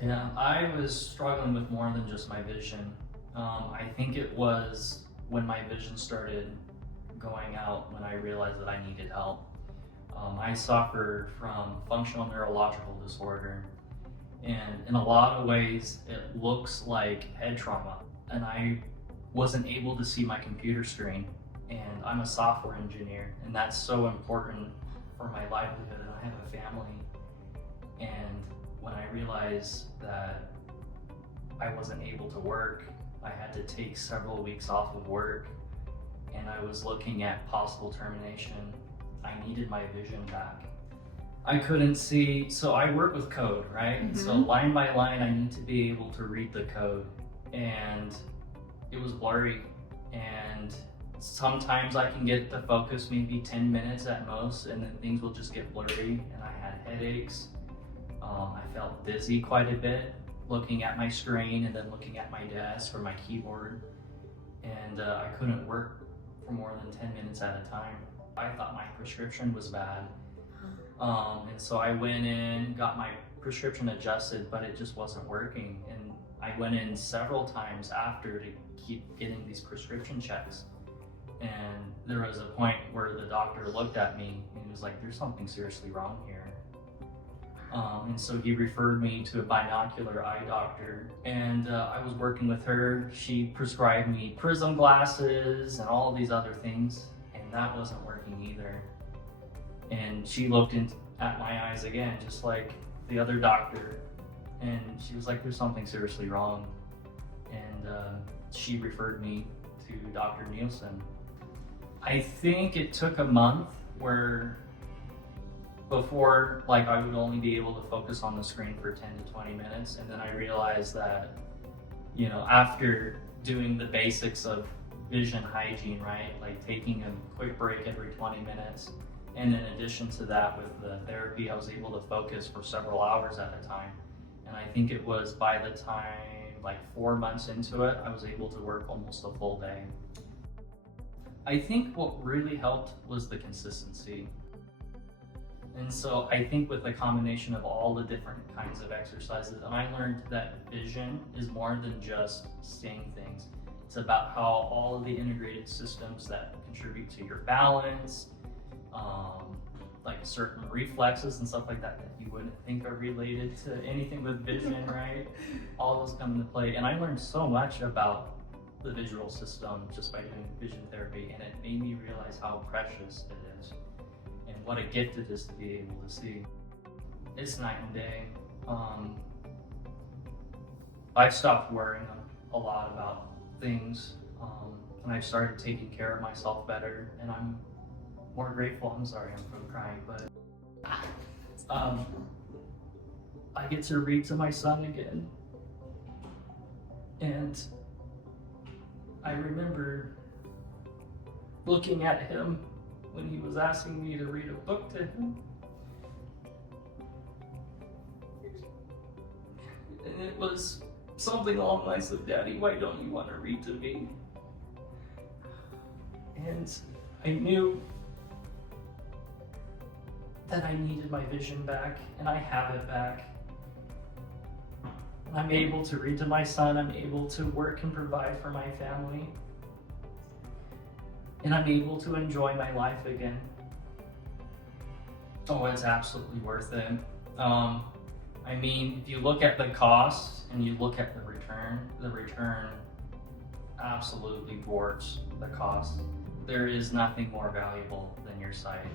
Yeah, I was struggling with more than just my vision. I think it was when my vision started going out when I realized that I needed help. I suffered from functional neurological disorder, and in a lot of ways, it looks like head trauma. And I wasn't able to see my computer screen, and I'm a software engineer, and that's so important for my livelihood, and I have a family. And when I realized that I wasn't able to work, I had to take several weeks off of work, and I was looking at possible termination. I needed my vision back. I couldn't see, so I work with code, right? So line by line, I need to be able to read the code, and it was blurry. And sometimes I can get the focus maybe 10 minutes at most, and then things will just get blurry, and I had headaches. I felt dizzy quite a bit looking at my screen and then looking at my desk or my keyboard, and I couldn't work for more than 10 minutes at a time. I thought my prescription was bad, and so I went in, got my prescription adjusted, but it just wasn't working. And I went in several times after to keep getting these prescription checks. And there was a point where the doctor looked at me and he was like, "There's something seriously wrong here." And so he referred me to a binocular eye doctor, and I was working with her. She prescribed me prism glasses and all these other things, and that wasn't working either. And she looked at my eyes again, just like the other doctor, and she was like, "There's something seriously wrong." And she referred me to Dr. Nielsen. I think it took a month where before, like, I would only be able to focus on the screen for 10 to 20 minutes. And then I realized that, after doing the basics of vision hygiene, right? Like taking a quick break every 20 minutes. And in addition to that, with the therapy, I was able to focus for several hours at a time. And I think it was by the time, like 4 months into it, I was able to work almost a full day. I think what really helped was the consistency. And so I think with the combination of all the different kinds of exercises, and I learned that vision is more than just seeing things. It's about how all of the integrated systems that contribute to your balance, like certain reflexes and stuff like that you wouldn't think are related to anything with vision, right? All those come into play. And I learned so much about the visual system just by doing vision therapy, and it made me realize how precious it is and what a gift it is to be able to see. It's night and day. I've stopped worrying a lot about things, and I've started taking care of myself better, and I'm more grateful. I'm sorry, I'm crying, but I get to read to my son again, and I remember looking at him when he was asking me to read a book to him, and it was something along the lines of, "Daddy, why don't you want to read to me?" And I knew that I needed my vision back, and I have it back. I'm able to read to my son, I'm able to work and provide for my family, and I'm able to enjoy my life again. Oh, it's absolutely worth it. I mean, if you look at the cost and you look at the return absolutely dwarfs the cost. There is nothing more valuable than your sight.